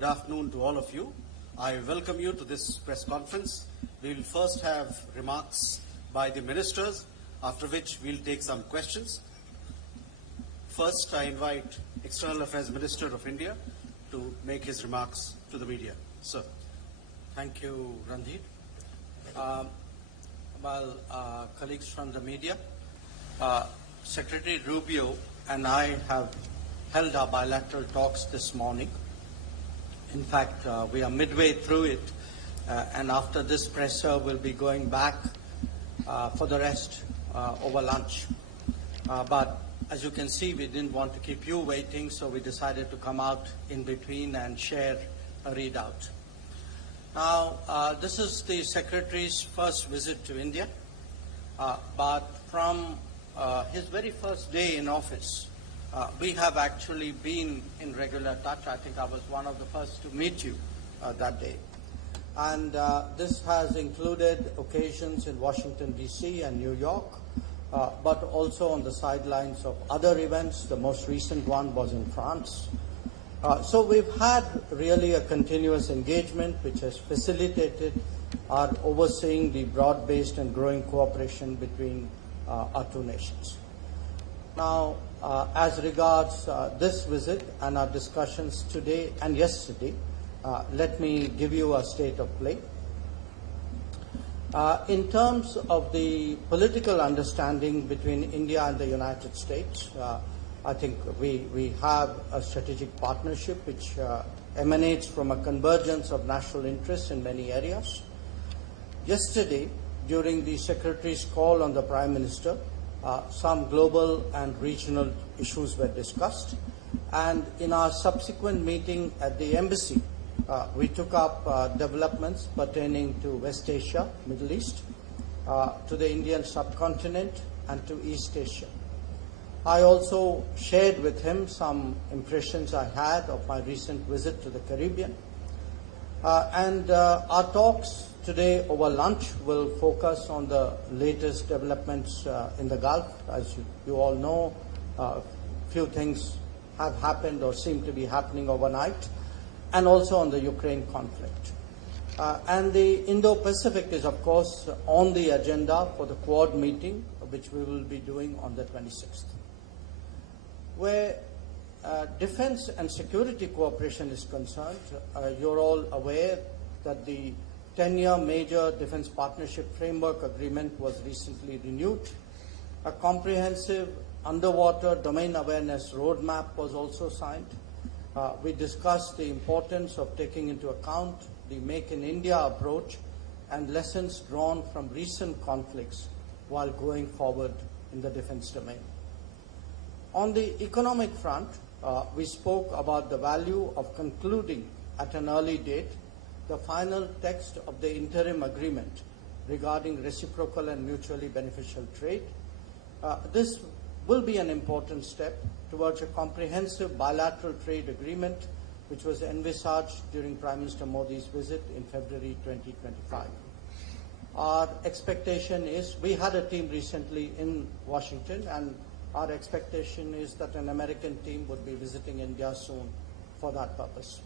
Good afternoon to all of you. I welcome you to this press conference. We will first have remarks by the ministers, after which we'll take some questions. First, I invite External Affairs Minister of India to make his remarks to the media. Sir. Thank you, Ranjit. Colleagues from the media, Secretary Rubio and I have held our bilateral talks this morning. In fact, we are midway through it, and after this presser, we'll be going back for the rest over lunch. But as you can see, we didn't want to keep you waiting, so we decided to come out in between and share a readout. Now, this is the Secretary's first visit to India, but from his very first day in office, we have actually been in regular touch. I think I was one of the first to meet you that day. And this has included occasions in Washington, D.C. and New York, but also on the sidelines of other events. The most recent one was in France. So we've had really a continuous engagement which has facilitated our overseeing the broad-based and growing cooperation between our two nations. Now, as regards this visit and our discussions today and yesterday, let me give you a state of play. In terms of the political understanding between India and the United States, I think we have a strategic partnership which emanates from a convergence of national interests in many areas. Yesterday, during the Secretary's call on the Prime Minister, some global and regional issues were discussed, and in our subsequent meeting at the embassy, we took up developments pertaining to West Asia, Middle East, to the Indian subcontinent, and to East Asia. I also shared with him some impressions I had of my recent visit to the Caribbean. And our talks today over lunch will focus on the latest developments in the Gulf. As you all know, a few things have happened or seem to be happening overnight, and also on the Ukraine conflict. And the Indo-Pacific is, of course, on the agenda for the Quad meeting, which we will be doing on the 26th. Where defense and security cooperation is concerned, you're all aware that the 10-year major defense partnership framework agreement was recently renewed. A comprehensive underwater domain awareness roadmap was also signed. We discussed the importance of taking into account the Make in India approach and lessons drawn from recent conflicts while going forward in the defense domain. On the economic front, we spoke about the value of concluding at an early date the final text of the interim agreement regarding reciprocal and mutually beneficial trade. This will be an important step towards a comprehensive bilateral trade agreement which was envisaged during Prime Minister Modi's visit in February 2025. Our expectation is, we had a team recently in Washington, and our expectation is that an American team would be visiting India soon for that purpose.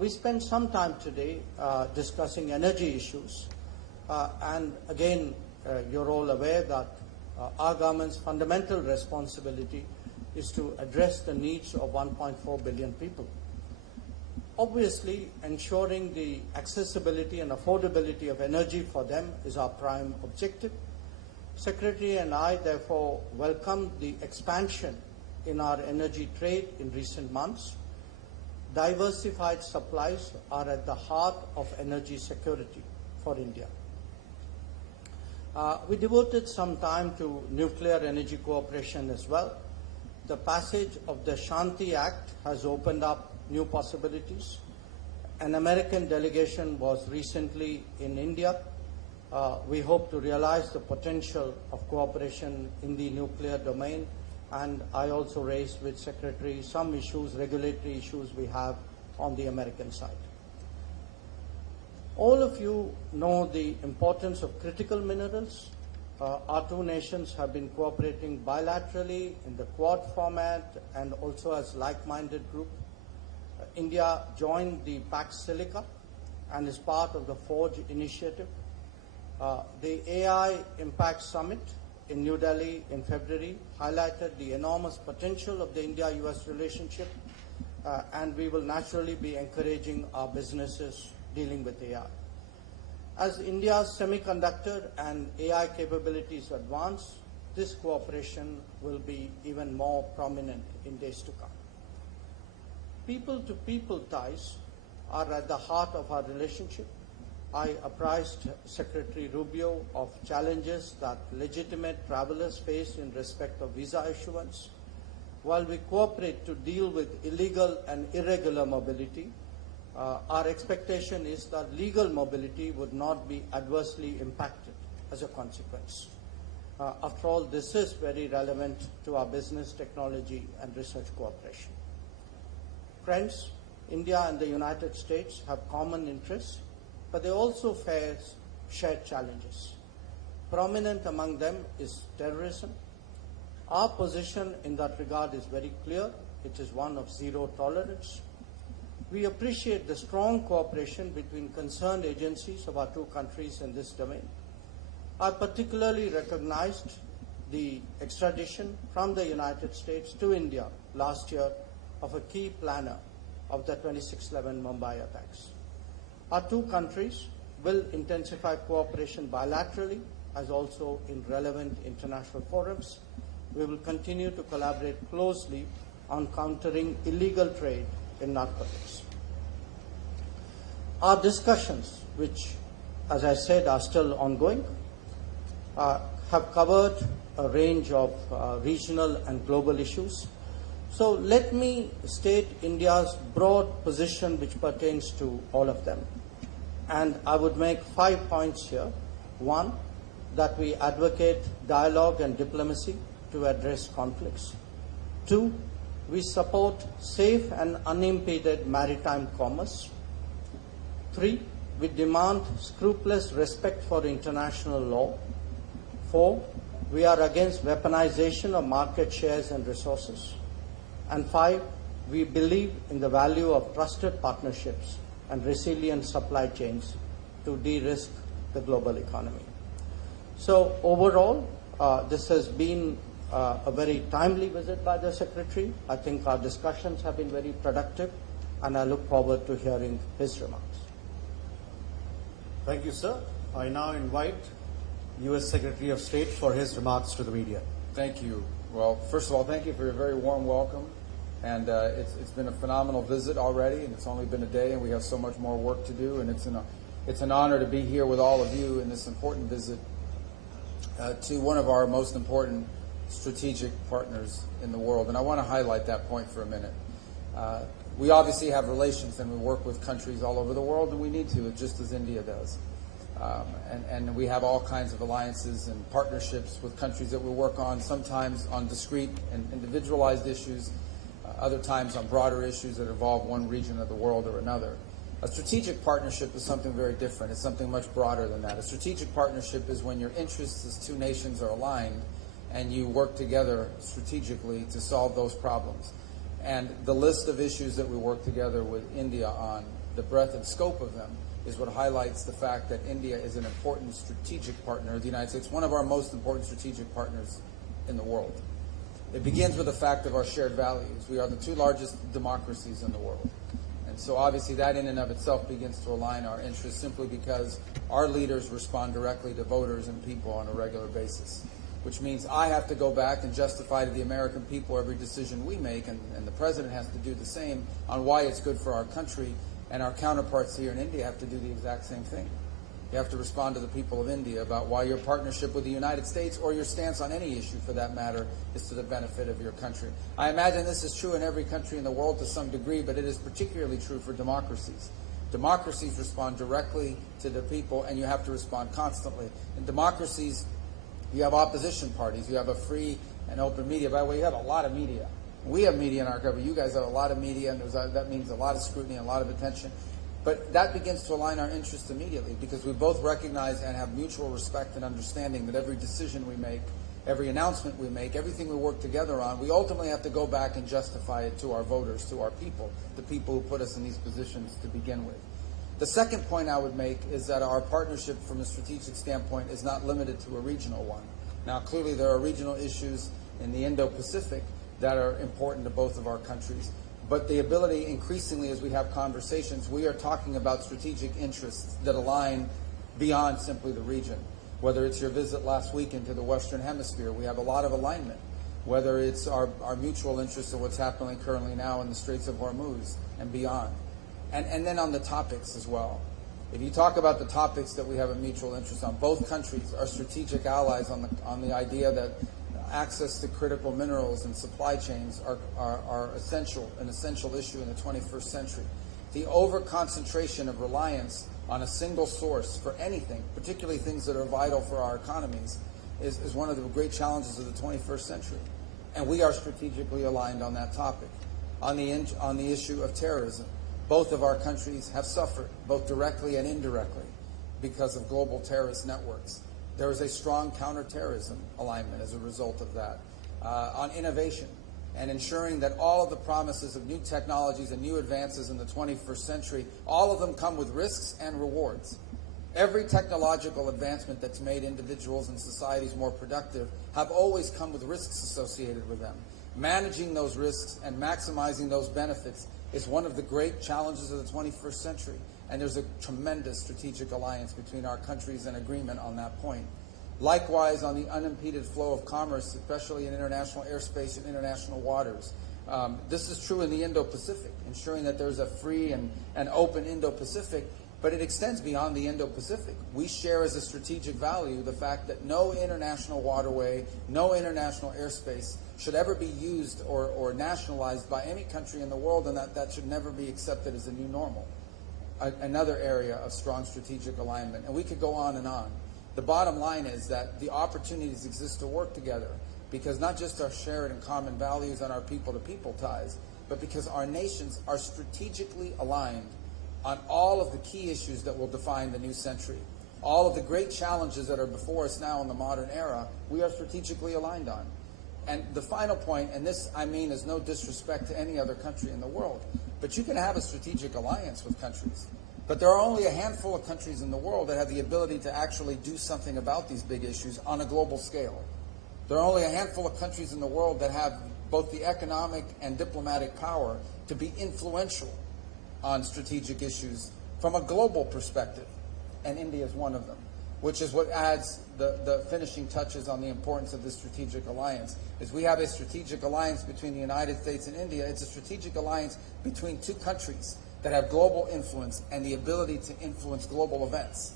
We spent some time today discussing energy issues, and again, you're all aware that our government's fundamental responsibility is to address the needs of 1.4 billion people. Obviously, ensuring the accessibility and affordability of energy for them is our prime objective. Secretary and I therefore welcome the expansion in our energy trade in recent months. Diversified supplies are at the heart of energy security for India. We devoted some time to nuclear energy cooperation as well. The passage of the Shanti Act has opened up new possibilities. An American delegation was recently in India. We hope to realize the potential of cooperation in the nuclear domain, and I also raised with Secretary some issues, regulatory issues we have on the American side. All of you know the importance of critical minerals. Our two nations have been cooperating bilaterally in the Quad format and also as like-minded group. India joined the Pax Silica and is part of the Forge initiative. The AI Impact Summit in New Delhi in February highlighted the enormous potential of the India-US relationship, and we will naturally be encouraging our businesses dealing with AI. As India's semiconductor and AI capabilities advance, this cooperation will be even more prominent in days to come. People-to-people ties are at the heart of our relationship. I apprised Secretary Rubio of challenges that legitimate travelers face in respect of visa issuance. While we cooperate to deal with illegal and irregular mobility, our expectation is that legal mobility would not be adversely impacted as a consequence. After all, this is very relevant to our business, technology, and research cooperation. Friends, India and the United States have common interests, but they also face shared challenges. Prominent among them is terrorism. Our position in that regard is very clear. It is one of zero tolerance. We appreciate the strong cooperation between concerned agencies of our two countries in this domain. I particularly recognized the extradition from the United States to India last year of a key planner of the 26/11 Mumbai attacks. Our two countries will intensify cooperation bilaterally as also in relevant international forums. We will continue to collaborate closely on countering illegal trade in narcotics. Our discussions, which, as I said, are still ongoing, have covered a range of regional and global issues. So let me state India's broad position which pertains to all of them. And I would make 5 points here. One, that we advocate dialogue and diplomacy to address conflicts. Two, we support safe and unimpeded maritime commerce. Three, we demand scrupulous respect for international law. Four, we are against weaponization of market shares and resources. And five, we believe in the value of trusted partnerships and resilient supply chains to de-risk the global economy. So overall, this has been a very timely visit by the Secretary. I think our discussions have been very productive, and I look forward to hearing his remarks. Thank you, sir. I now invite U.S. Secretary of State for his remarks to the media. Thank you. Well, first of all, thank you for your very warm welcome. And it's been a phenomenal visit already, and it's only been a day, and we have so much more work to do. And it's an honor to be here with all of you in this important visit to one of our most important strategic partners in the world. And I want to highlight that point for a minute. We obviously have relations, and we work with countries all over the world, and we need to, just as India does. And we have all kinds of alliances and partnerships with countries that we work on, sometimes on discrete and individualized issues, other times on broader issues that involve one region of the world or another. A strategic partnership is something very different. It's something much broader than that. A strategic partnership is when your interests as two nations are aligned and you work together strategically to solve those problems. And the list of issues that we work together with India on, the breadth and scope of them, is what highlights the fact that India is an important strategic partner of the United States, one of our most important strategic partners in the world. It begins with the fact of our shared values. We are the two largest democracies in the world. And so obviously that in and of itself begins to align our interests simply because our leaders respond directly to voters and people on a regular basis, which means I have to go back and justify to the American people every decision we make, and the president has to do the same on why it's good for our country, and our counterparts here in India have to do the exact same thing. You have to respond to the people of India about why your partnership with the United States, or your stance on any issue for that matter, is to the benefit of your country. I imagine this is true in every country in the world to some degree, but it is particularly true for democracies. Democracies respond directly to the people, and you have to respond constantly. In democracies, you have opposition parties. You have a free and open media. By the way, you have a lot of media. We have media in our country. You guys have a lot of media, and that means a lot of scrutiny and a lot of attention. But that begins to align our interests immediately because we both recognize and have mutual respect and understanding that every decision we make every announcement we make, everything we work together on, we ultimately have to go back and justify it to our voters, to our people, the people who put us in these positions to begin with. The second point I would make is that our partnership from a strategic standpoint is not limited to a regional one. Now, clearly there are regional issues in the Indo-Pacific that are important to both of our countries. But the ability, increasingly, as we have conversations, we are talking about strategic interests that align beyond simply the region. Whether it's your visit last week into the Western Hemisphere, we have a lot of alignment. Whether it's our mutual interest in what's happening currently now in the Straits of Hormuz and beyond. And then on the topics as well. If you talk about the topics that we have a mutual interest on, both countries are strategic allies on the idea that access to critical minerals and supply chains are an essential issue in the 21st century. The over-concentration of reliance on a single source for anything, particularly things that are vital for our economies, is one of the great challenges of the 21st century. And we are strategically aligned on that topic. On the issue of terrorism, both of our countries have suffered, both directly and indirectly, because of global terrorist networks. There is a strong counterterrorism alignment as a result of that. On innovation and ensuring that all of the promises of new technologies and new advances in the 21st century, all of them come with risks and rewards. Every technological advancement that's made individuals and societies more productive have always come with risks associated with them. Managing those risks and maximizing those benefits is one of the great challenges of the 21st century. And there's a tremendous strategic alliance between our countries and agreement on that point. Likewise, on the unimpeded flow of commerce, especially in international airspace and international waters. This is true in the Indo-Pacific, ensuring that there's a free and open Indo-Pacific, but it extends beyond the Indo-Pacific. We share as a strategic value the fact that no international waterway, no international airspace should ever be used or nationalized by any country in the world, and that should never be accepted as a new normal. Another area of strong strategic alignment. And we could go on and on. The bottom line is that the opportunities exist to work together because not just our shared and common values and our people-to-people ties, but because our nations are strategically aligned on all of the key issues that will define the new century. All of the great challenges that are before us now in the modern era, we are strategically aligned on. And the final point, and this I mean is no disrespect to any other country in the world, but you can have a strategic alliance with countries. But there are only a handful of countries in the world that have the ability to actually do something about these big issues on a global scale. There are only a handful of countries in the world that have both the economic and diplomatic power to be influential on strategic issues from a global perspective. And India is one of them, which is what adds the finishing touches on the importance of this strategic alliance. Is we have a strategic alliance between the United States and India. It's a strategic alliance between two countries that have global influence and the ability to influence global events.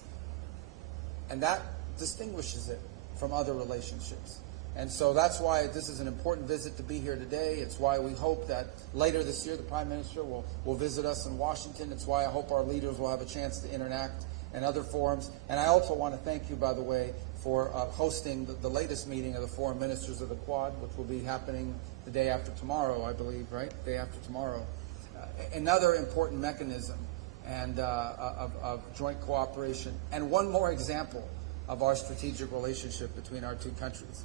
And that distinguishes it from other relationships. And so that's why this is an important visit to be here today. It's why we hope that later this year the Prime Minister will visit us in Washington. It's why I hope our leaders will have a chance to interact in other forums. And I also want to thank you, by the way, for hosting the latest meeting of the foreign ministers of the Quad, which will be happening the day after tomorrow, I believe, right? Day after tomorrow. Another important mechanism and of joint cooperation. And one more example of our strategic relationship between our two countries.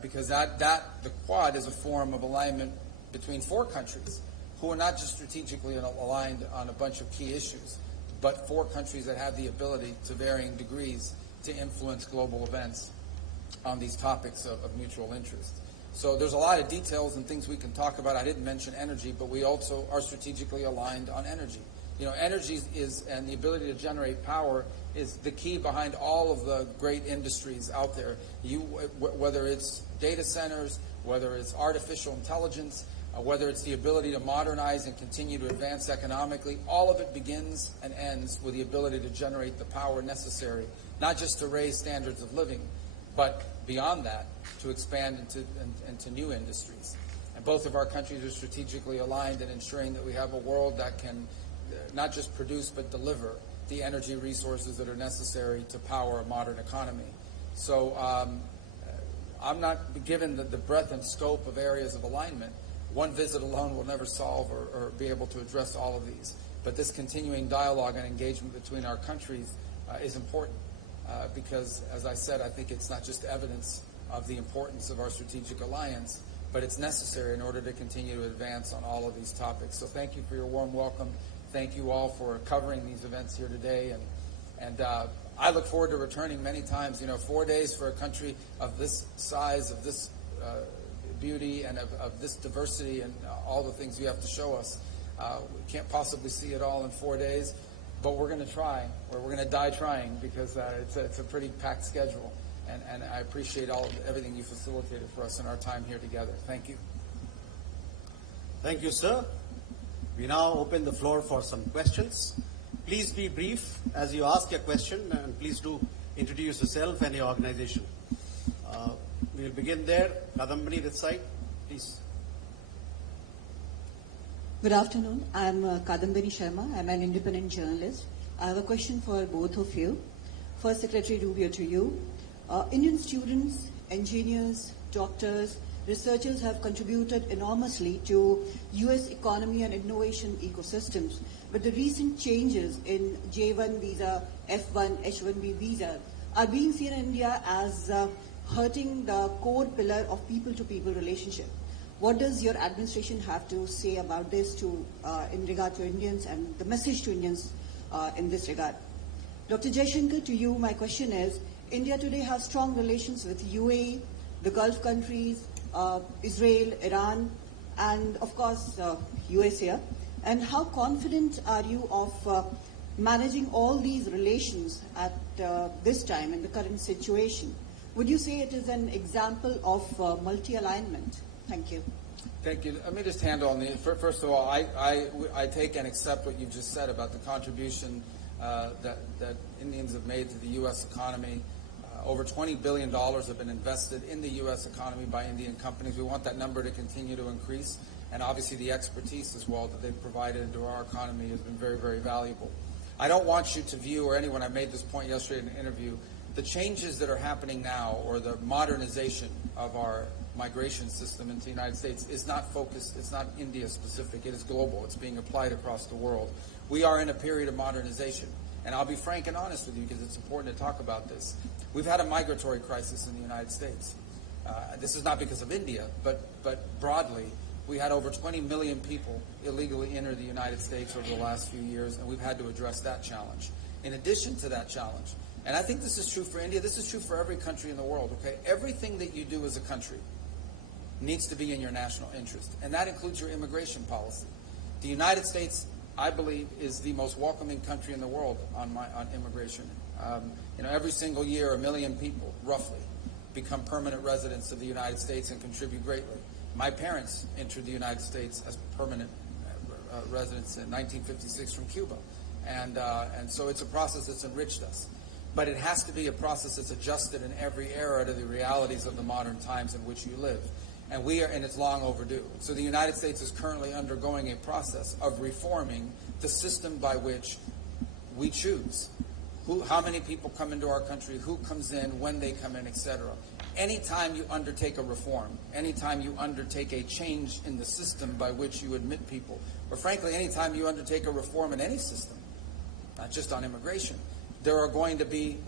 Because the Quad is a form of alignment between four countries who are not just strategically aligned on a bunch of key issues, but four countries that have the ability to varying degrees to influence global events on these topics of mutual interest. So there's a lot of details and things we can talk about. I didn't mention energy, but we also are strategically aligned on energy. You know, energy and the ability to generate power is the key behind all of the great industries out there. Whether it's data centers, whether it's artificial intelligence, whether it's the ability to modernize and continue to advance economically, all of it begins and ends with the ability to generate the power necessary, not just to raise standards of living, but beyond that, to expand into new industries. And both of our countries are strategically aligned in ensuring that we have a world that can not just produce but deliver the energy resources that are necessary to power a modern economy. So I'm not given the breadth and scope of areas of alignment. One visit alone will never solve or be able to address all of these. But this continuing dialogue and engagement between our countries is important because, as I said, I think it's not just evidence of the importance of our strategic alliance, but it's necessary in order to continue to advance on all of these topics. So thank you for your warm welcome. Thank you all for covering these events here today, and I look forward to returning many times. 4 days for a country of this size, of this beauty, and of this diversity, and all the things you have to show us. We can't possibly see it all in 4 days, but we're going to try, or we're going to die trying, because it's a pretty packed schedule. And I appreciate everything you facilitated for us in our time here together. Thank you. Thank you, sir. We now open the floor for some questions. Please be brief as you ask your question, and please do introduce yourself and your organization. We'll begin there. Kadambani, this side, please. Good afternoon. I'm Kadambani Sharma. I'm an independent journalist. I have a question for both of you. First, Secretary Rubio, to you. Indian students, engineers, doctors, researchers have contributed enormously to U.S. economy and innovation ecosystems. But the recent changes in J1 visa, F1, H1B visa are being seen in India as hurting the core pillar of people-to-people relationship. What does your administration have to say about this in regard to Indians and the message to Indians in this regard? Dr. Jaishankar, to you, my question is, India today has strong relations with UAE, the Gulf countries, Israel, Iran, and of course US here. And how confident are you of managing all these relations at this time in the current situation? Would you say it is an example of multi-alignment? Thank you. Thank you. Let me just handle on the first of all. I take and accept what you've just said about the contribution that Indians have made to the U.S. economy. Over $20 billion have been invested in the U.S. economy by Indian companies. We want that number to continue to increase, and obviously the expertise as well that they've provided into our economy has been very, very valuable. I don't want you to view, or anyone, I made this point yesterday in an interview, the changes that are happening now, or the modernization of our migration system into the United States, is not focused, it's not India specific, it is global, it's being applied across the world. We are in a period of modernization, and I'll be frank and honest with you because it's important to talk about this. We've had a migratory crisis in the United States. This is not because of India, but broadly, we had over 20 million people illegally enter the United States over the last few years, and we've had to address that challenge. In addition to that challenge, and I think this is true for India, this is true for every country in the world, okay? Everything that you do as a country needs to be in your national interest, and that includes your immigration policy. The United States, I believe, is the most welcoming country in the world on immigration. Every single year, 1 million people, roughly, become permanent residents of the United States and contribute greatly. My parents entered the United States as permanent residents in 1956 from Cuba, and so it's a process that's enriched us. But it has to be a process that's adjusted in every era to the realities of the modern times in which you live. And it's long overdue. So the United States is currently undergoing a process of reforming the system by which we choose how many people come into our country, who comes in, when they come in, etc. Anytime you undertake a reform, anytime you undertake a change in the system by which you admit people, or frankly, anytime you undertake a reform in any system, not just on immigration, there's going to be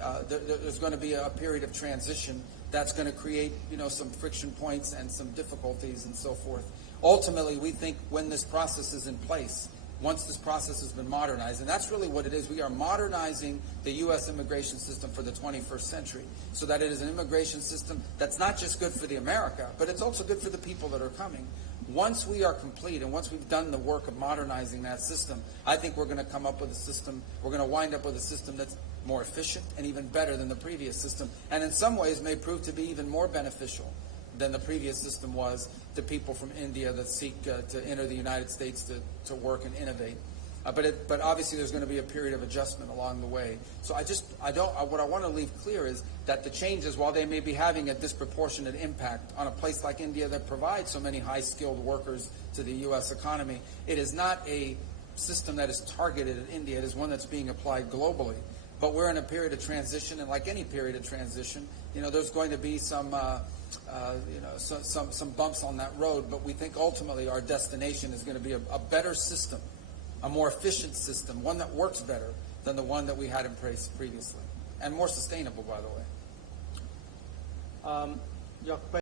a period of transition that's going to create, some friction points and some difficulties and so forth. Ultimately, we think when this process is in place, once this process has been modernized, and that's really what it is, we are modernizing the U.S. immigration system for the 21st century so that it is an immigration system that's not just good for the America, but it's also good for the people that are coming. Once we are complete and once we've done the work of modernizing that system, I think we're going to come up with a system, we're going to wind up with a system that's more efficient and even better than the previous system, and in some ways may prove to be even more beneficial than the previous system was to people from India that seek to enter the United States to work and innovate. But obviously there's going to be a period of adjustment along the way. So what I want to leave clear is that the changes, while they may be having a disproportionate impact on a place like India that provides so many high-skilled workers to the U.S. economy, it is not a system that is targeted at India. It is one that's being applied globally. But we're in a period of transition, and like any period of transition, there's going to be some bumps on that road. But we think ultimately our destination is going to be a better system, a more efficient system, one that works better than the one that we had in place previously, and more sustainable, by the way. Your